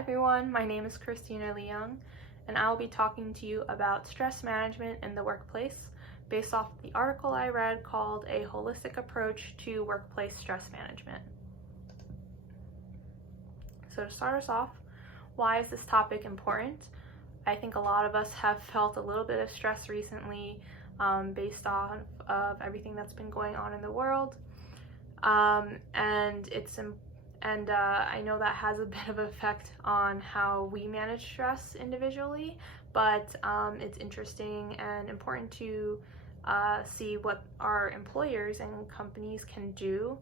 everyone, my name is Christina Leung, and I will be talking to you about stress management in the workplace based off the article I read called A Holistic Approach to Workplace Stress Management. So to start us off, why is this topic important? I think a lot of us have felt a little bit of stress recently based off of everything that's been going on in the world, and I know that has a bit of effect on how we manage stress individually, but it's interesting and important to see what our employers and companies can do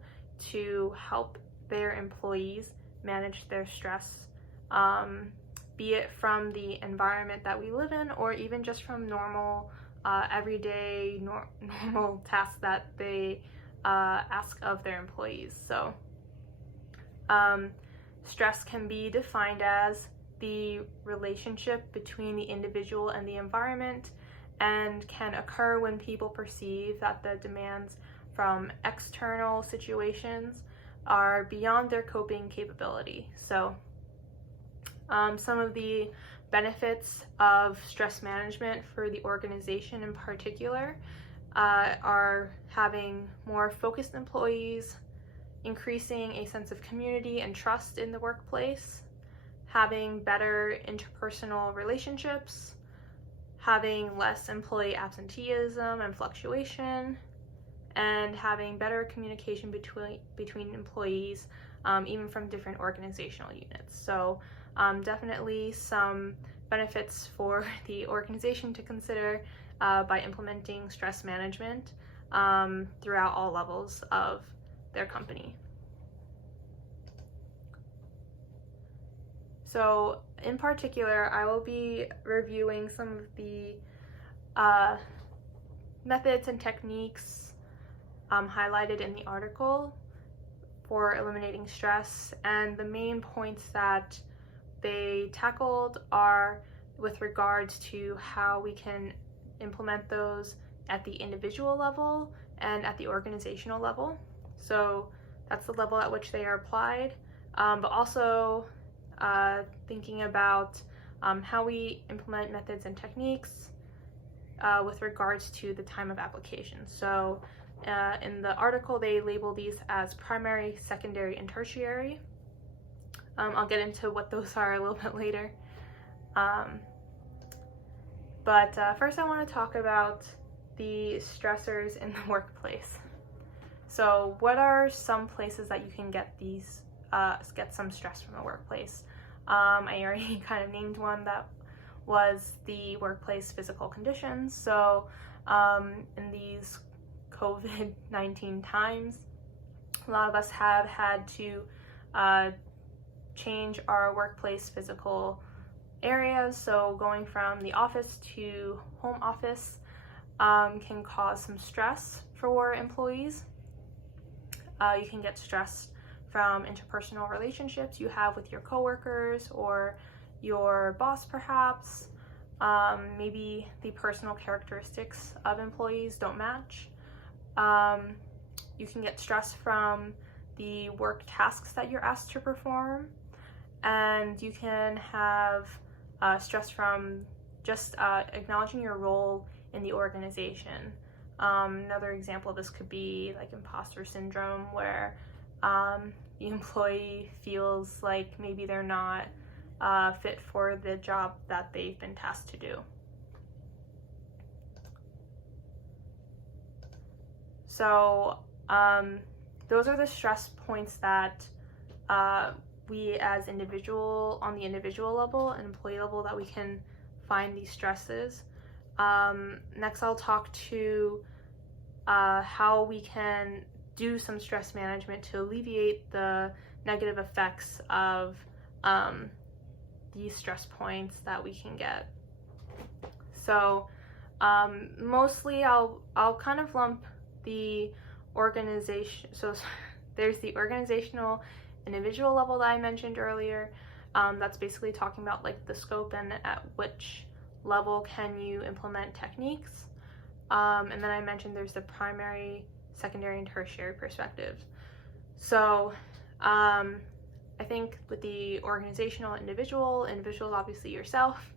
to help their employees manage their stress, be it from the environment that we live in or even just from normal everyday normal tasks that they ask of their employees. So stress can be defined as the relationship between the individual and the environment, and can occur when people perceive that the demands from external situations are beyond their coping capability. So some of the benefits of stress management for the organization in particular are having more focused employees, increasing a sense of community and trust in the workplace, having better interpersonal relationships, having less employee absenteeism and fluctuation, and having better communication between employees, even from different organizational units. So definitely some benefits for the organization to consider by implementing stress management throughout all levels of their company. So in particular, I will be reviewing some of the methods and techniques highlighted in the article for eliminating stress, and the main points that they tackled are with regards to how we can implement those at the individual level and at the organizational level. So that's the level at which they are applied, but also thinking about how we implement methods and techniques with regards to the time of application. So in the article, they label these as primary, secondary, and tertiary. I'll get into what those are a little bit later. But first I want to talk about the stressors in the workplace. So what are some places that you can get some stress from the workplace? I already kind of named one, that was the workplace physical conditions. So in these COVID-19 times, a lot of us have had to change our workplace physical areas. So going from the office to home office can cause some stress for employees. You can get stressed from interpersonal relationships you have with your coworkers or your boss perhaps. Maybe the personal characteristics of employees don't match. You can get stress from the work tasks that you're asked to perform, and you can have stress from just acknowledging your role in the organization. Another example of this could be like imposter syndrome, where the employee feels like maybe they're not fit for the job that they've been tasked to do. So those are the stress points that we as on the individual level and employee level, that we can find these stresses. Next, I'll talk to how we can do some stress management to alleviate the negative effects of these stress points that we can get. So mostly I'll kind of lump the organization. So there's the organizational individual level that I mentioned earlier. That's basically talking about like the scope and at which level can you implement techniques. And then I mentioned there's the primary, secondary, and tertiary perspectives. So I think with the organizational, individual is obviously yourself.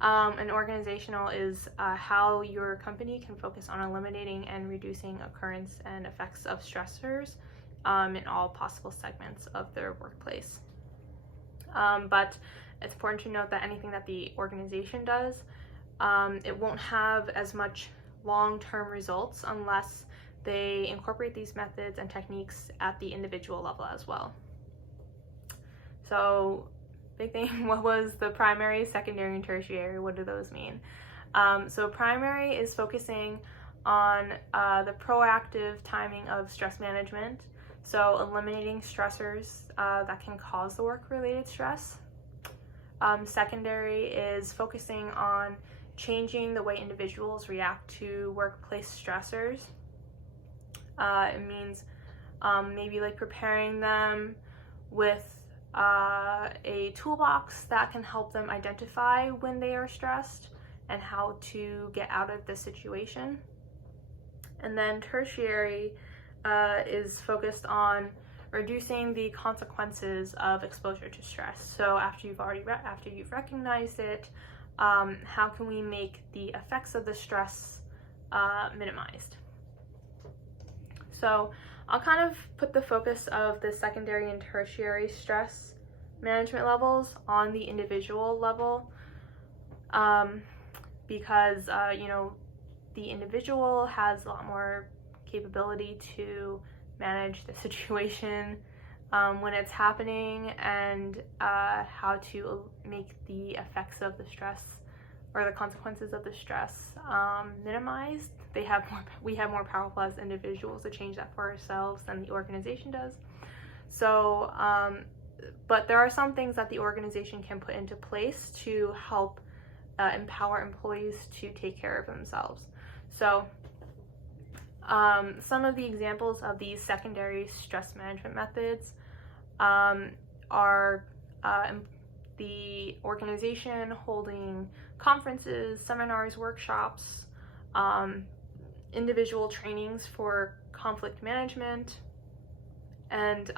And organizational is how your company can focus on eliminating and reducing occurrence and effects of stressors in all possible segments of their workplace. But it's important to note that anything that the organization does, it won't have as much long-term results unless they incorporate these methods and techniques at the individual level as well. So, big thing, what was the primary, secondary, and tertiary? What do those mean? So primary is focusing on the proactive timing of stress management, so eliminating stressors that can cause the work-related stress. Secondary is focusing on changing the way individuals react to workplace stressors. It means maybe like preparing them with a toolbox that can help them identify when they are stressed and how to get out of the situation. And then tertiary is focused on reducing the consequences of exposure to stress. So after you've recognized it, how can we make the effects of the stress minimized? So I'll kind of put the focus of the secondary and tertiary stress management levels on the individual level, because the individual has a lot more capability to manage the situation when it's happening, and how to make the effects of the stress or the consequences of the stress minimized. We have more powerful as individuals to change that for ourselves than the organization does. So, but there are some things that the organization can put into place to help empower employees to take care of themselves. So, some of the examples of these secondary stress management methods are the organization holding conferences, seminars, workshops, individual trainings for conflict management, and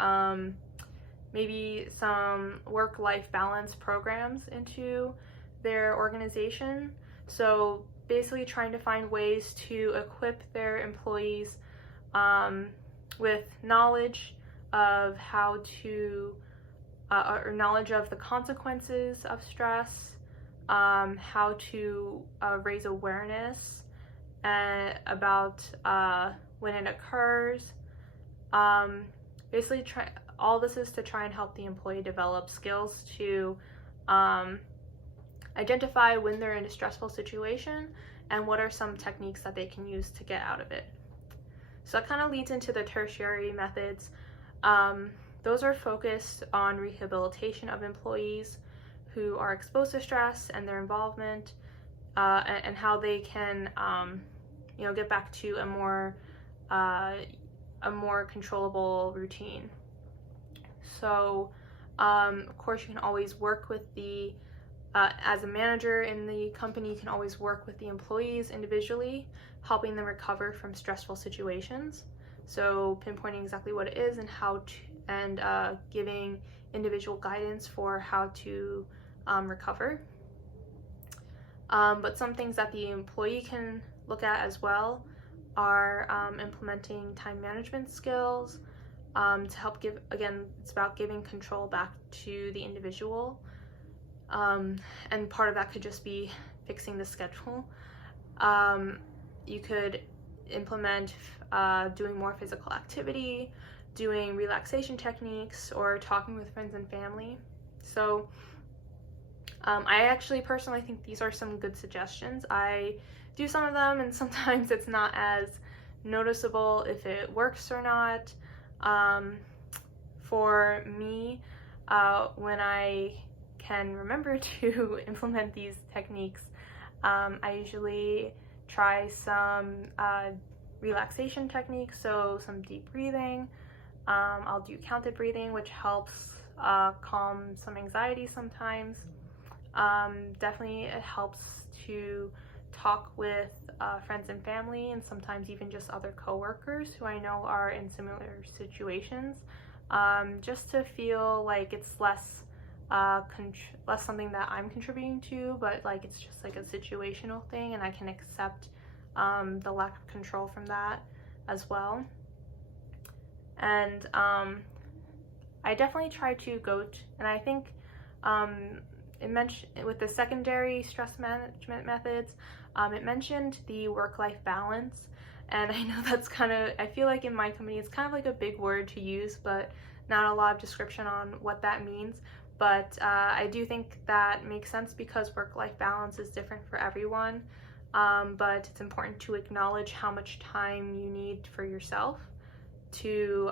maybe some work-life balance programs into their organization. So basically trying to find ways to equip their employees with knowledge of how to, or knowledge of the consequences of stress, how to raise awareness about when it occurs. Basically, all this is to try and help the employee develop skills to identify when they're in a stressful situation and what are some techniques that they can use to get out of it. So that kind of leads into the tertiary methods. Those are focused on rehabilitation of employees who are exposed to stress and their involvement, and how they can get back to a more controllable routine. So of course you can always work with the as a manager in the company, you can always work with the employees individually, helping them recover from stressful situations. So pinpointing exactly what it is and how to, and giving individual guidance for how to recover. But some things that the employee can look at as well are implementing time management skills to help give, again, it's about giving control back to the individual. And part of that could just be fixing the schedule. You could implement doing more physical activity, doing relaxation techniques, or talking with friends and family. So I actually personally think these are some good suggestions. I do some of them, and sometimes it's not as noticeable if it works or not. For me, when I can remember to implement these techniques, I usually try some relaxation techniques, so some deep breathing. I'll do counted breathing, which helps calm some anxiety sometimes. Definitely it helps to talk with friends and family, and sometimes even just other coworkers who I know are in similar situations, just to feel like it's less less something that I'm contributing to, but like it's just like a situational thing, and I can accept the lack of control from that as well. And I definitely try to and I think it mentioned with the secondary stress management methods, it mentioned the work-life balance. And I know that's I feel like in my company it's kind of like a big word to use, but not a lot of description on what that means. But I do think that makes sense because work-life balance is different for everyone. But it's important to acknowledge how much time you need for yourself to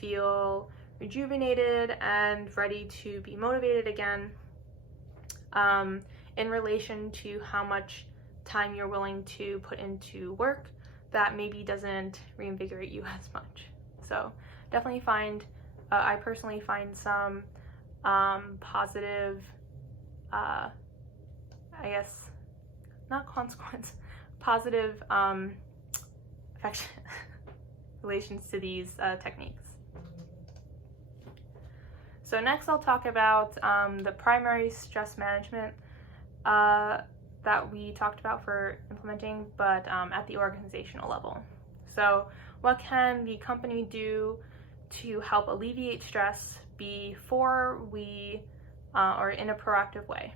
feel rejuvenated and ready to be motivated again, in relation to how much time you're willing to put into work that maybe doesn't reinvigorate you as much. So definitely I personally find some positive, I guess, not consequence, positive affection relations to these techniques. So next I'll talk about the primary stress management that we talked about for implementing, but at the organizational level. So what can the company do to help alleviate stress before or in a proactive way?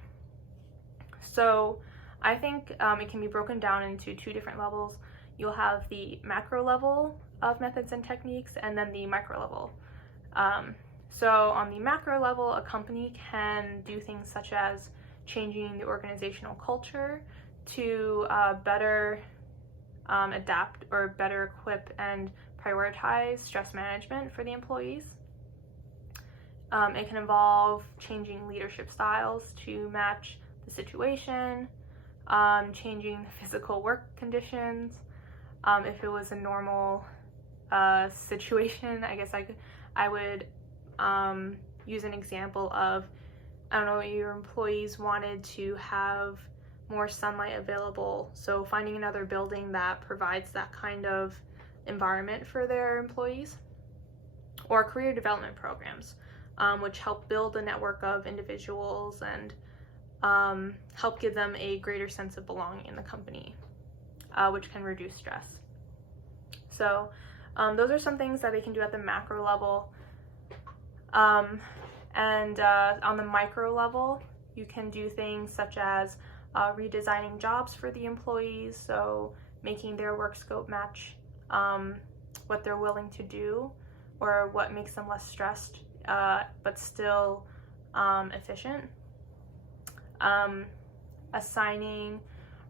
So I think it can be broken down into two different levels. You'll have the macro level of methods and techniques, and then the micro level. So on the macro level, a company can do things such as changing the organizational culture to better adapt or better equip and prioritize stress management for the employees. It can involve changing leadership styles to match the situation, changing the physical work conditions. If it was a normal situation, I guess I would use an example of, I don't know, your employees wanted to have more sunlight available, so finding another building that provides that kind of environment for their employees, or career development programs, which help build a network of individuals and help give them a greater sense of belonging in the company, which can reduce stress. So those are some things that they can do at the macro level. And on the micro level, you can do things such as redesigning jobs for the employees, so making their work scope match what they're willing to do or what makes them less stressed but still efficient. Assigning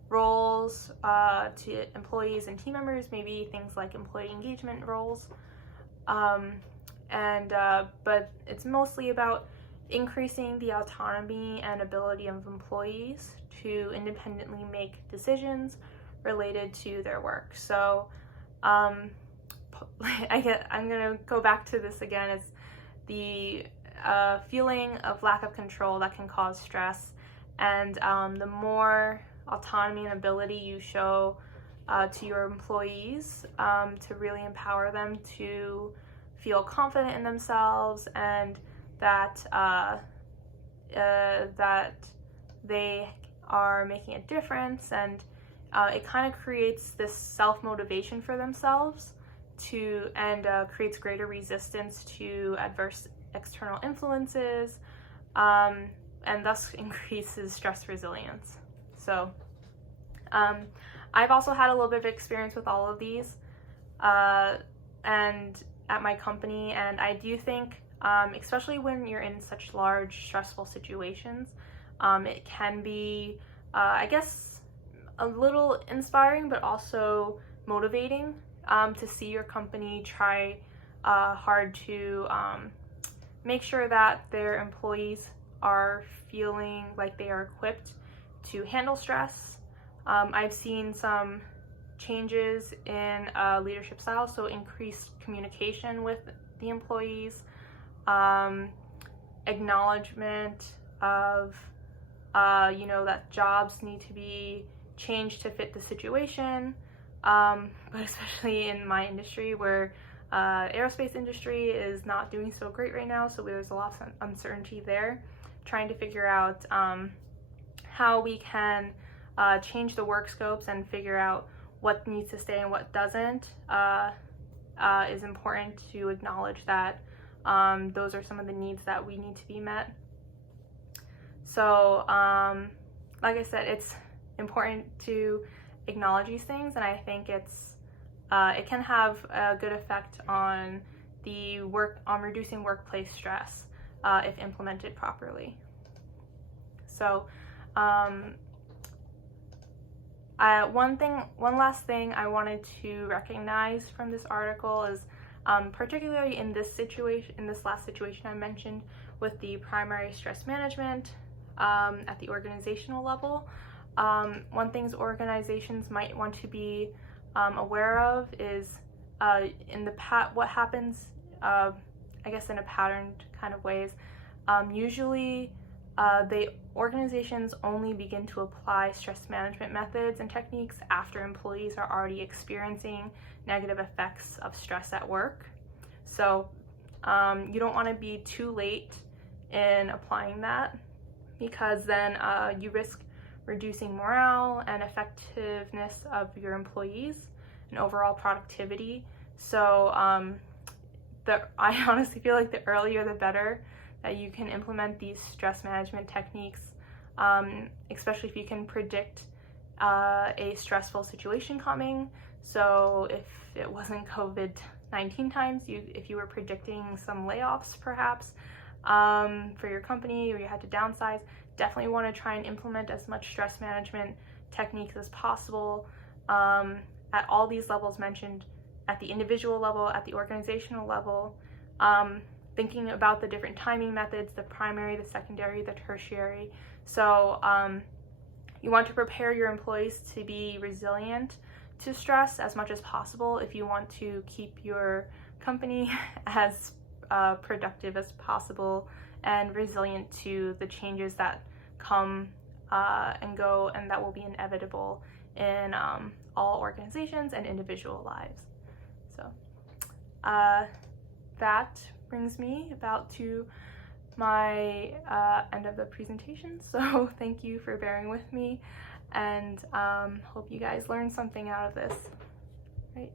roles to employees and team members, maybe things like employee engagement roles. But it's mostly about increasing the autonomy and ability of employees to independently make decisions related to their work. So I'm gonna go back to this again. It's the feeling of lack of control that can cause stress, and the more autonomy and ability you show to your employees to really empower them to feel confident in themselves and that they are making a difference, and it kind of creates this self-motivation for themselves and creates greater resistance to adverse external influences, and thus increases stress resilience. So I've also had a little bit of experience with all of these and at my company, and I do think especially when you're in such large stressful situations, it can be I guess a little inspiring but also motivating to see your company try hard to make sure that their employees are feeling like they are equipped to handle stress. I've seen some changes in leadership style, so increased communication with the employees, acknowledgement of that jobs need to be changed to fit the situation, but especially in my industry where Aerospace industry is not doing so great right now, so there's a lot of uncertainty there. Trying to figure out how we can change the work scopes and figure out what needs to stay and what doesn't is important to acknowledge that those are some of the needs that we need to be met. So, like I said, it's important to acknowledge these things, and I think it can have a good effect on reducing workplace stress if implemented properly. So, one last thing I wanted to recognize from this article is, particularly in this last situation I mentioned with the primary stress management at the organizational level, one thing organizations might want to be aware of is what happens, I guess in a patterned kind of ways. Usually organizations only begin to apply stress management methods and techniques after employees are already experiencing negative effects of stress at work. So you don't want to be too late in applying that, because then you risk reducing morale and effectiveness of your employees and overall productivity. So I honestly feel like the earlier the better that you can implement these stress management techniques, especially if you can predict a stressful situation coming. So if it wasn't COVID-19 times, if you were predicting some layoffs perhaps for your company, or you had to downsize, definitely want to try and implement as much stress management techniques as possible at all these levels mentioned, at the individual level, at the organizational level, thinking about the different timing methods, the primary, the secondary, the tertiary. So you want to prepare your employees to be resilient to stress as much as possible if you want to keep your company as productive as possible and resilient to the changes that come and go, and that will be inevitable in all organizations and individual lives. So that brings me about to my end of the presentation. So thank you for bearing with me, and hope you guys learned something out of this. Right.